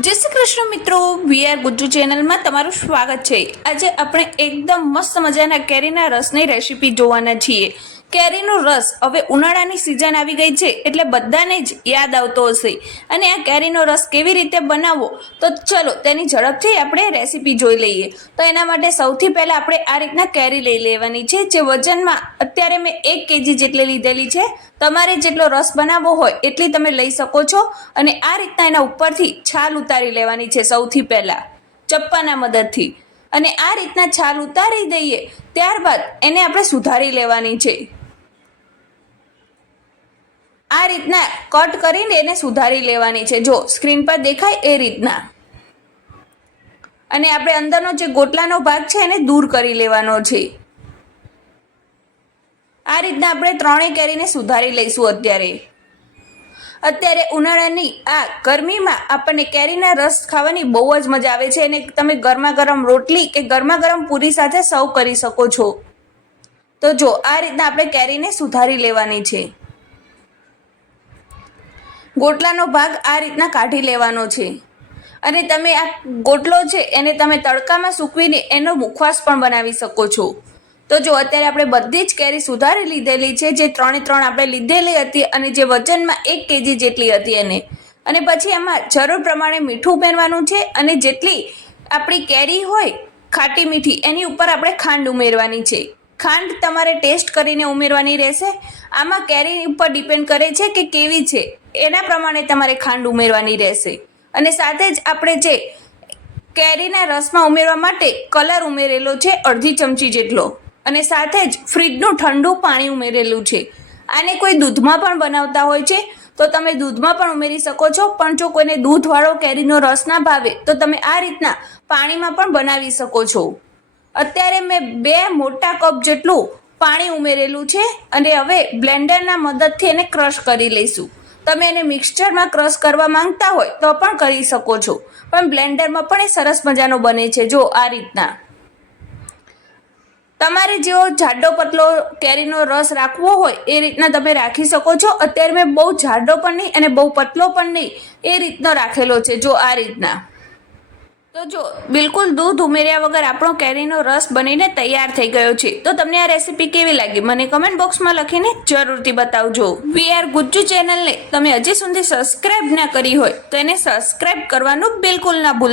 જય શ્રી કૃષ્ણ મિત્રો, વીઆર ગુજ્જુ ચેનલમાં તમારું સ્વાગત છે. આજે આપણે એકદમ મસ્ત મજાના કેરીના રસની રેસીપી જોવાના છીએ. કેરીનો રસ હવે ઉનાળાની સિઝન આવી ગઈ છે એટલે બધાને જ યાદ આવતો હશે. અને આ કેરીનો રસ કેવી રીતે બનાવવો? તો ચલો તેની ઝડપથી આપણે રેસીપી જોઈ લઈએ. તો એના માટે સૌથી પહેલાં આપણે આ રીતના કેરી લઈ લેવાની છે, જે વજનમાં અત્યારે મેં એક કેજી જેટલી લીધેલી છે. તમારે જેટલો રસ બનાવવો હોય એટલી તમે લઈ શકો છો. અને આ રીતના એના ઉપરથી છાલ ઉતારી લેવાની છે સૌથી પહેલાં, ચપ્પાના મદદથી. અને આ રીતના છાલ ઉતારી દઈએ, ત્યારબાદ એને આપણે સુધારી લેવાની છે. આ રીતના કટ કરીને એને સુધારી લેવાની છે. જો સ્ક્રીન પર દેખાય એ રીતના. અને આપણે અંદરનો જે ગોટલાનો ભાગ છે એને દૂર કરી લેવાનો છે. આ રીતના આપણે ત્રણેય કેરીને સુધારી લઈશું અત્યારે. અત્યારે ઉનાળાની આ ગરમીમાં આપણને કેરીના રસ ખાવાની બહુ જ મજા આવે છે અને તમે ગરમા ગરમ રોટલી કે ગરમા ગરમ પૂરી સાથે સર્વ કરી શકો છો. તો જો આ રીતના આપણે કેરીને સુધારી લેવાની છે. ગોટલાનો ભાગ આ રીતના કાઢી લેવાનો છે. અને તમે આ ગોટલો છે, એને તમે તડકામાં સૂકવીને એનો મુખવાસ પણ બનાવી શકો છો. તો જો અત્યારે આપણે બધી જ કેરી સુધારી લીધેલી છે, જે ત્રણે ત્રણ આપણે લીધેલી હતી અને જે વજનમાં એક કેજી જેટલી હતી એને. અને પછી એમાં જરૂર પ્રમાણે મીઠું ઉમેરવાનું છે અને જેટલી આપણી કેરી હોય ખાટી મીઠી, એની ઉપર આપણે ખાંડ ઉમેરવાની છે. ખાંડ તમારે ટેસ્ટ કરીને ઉમેરવાની રહેશે. આમાં કેરી ઉપર ડિપેન્ડ કરે છે કે કેવી છે. એના પ્રમાણે તમારે ખાંડ ઉમેરવાની રહેશે. અને સાથે જ આપણે જે કેરીના રસમાં ઉમેરવા માટે કલર ઉમેરેલો છે અડધી ચમચી જેટલો. અને સાથે જ ફ્રીજનું ઠંડુ પાણી ઉમેરેલું છે. આને કોઈ દૂધમાં પણ બનાવતા હોય છે, તો તમે દૂધમાં પણ ઉમેરી શકો છો, પણ જો કોઈને દૂધવાળો કેરીનો રસ ના ભાવે, તો તમે આ રીતના પાણીમાં પણ બનાવી શકો છો. અત્યારે મેં બે મોટા કપ જેટલું પાણી ઉમેરેલું છે, અને હવે બ્લેન્ડરના મદદથી એને ક્રશ કરી લઈશું. તમે એને મિક્સચરમાં ક્રશ કરવા માંગતા હોય તો પણ કરી શકો છો. પણ બ્લેન્ડરમાં પણ એ સરસ મજાનો બને છે. જો આ રીતના. તમારે જેવો જાડો પતલો કેરીનો રસ રાખવો હોય એ રીતના તમે રાખી શકો છો. અત્યારે મેં બહુ જાડો પણ નહીં અને બહુ પતલો પણ નહીં એ રીતનો રાખેલો છે. જો આ રીતના. તો જો, બિલકુલ દૂધ ઉમેર્યા વગર આપણો કેરીનો રસ બનીને તૈયાર થઈ ગયો છે. તો તમને આ રેસીપી કેવી લાગી? મને કમેન્ટ બોક્સમાં લખીને જરૂરથી બતાવજો. વી આર ગુજ્જુ ચેનલને તમે હજી સુધી સબસ્ક્રાઇબ ના કરી હોય તો એને સબસ્ક્રાઇબ કરવાનું બિલકુલ ના ભૂલ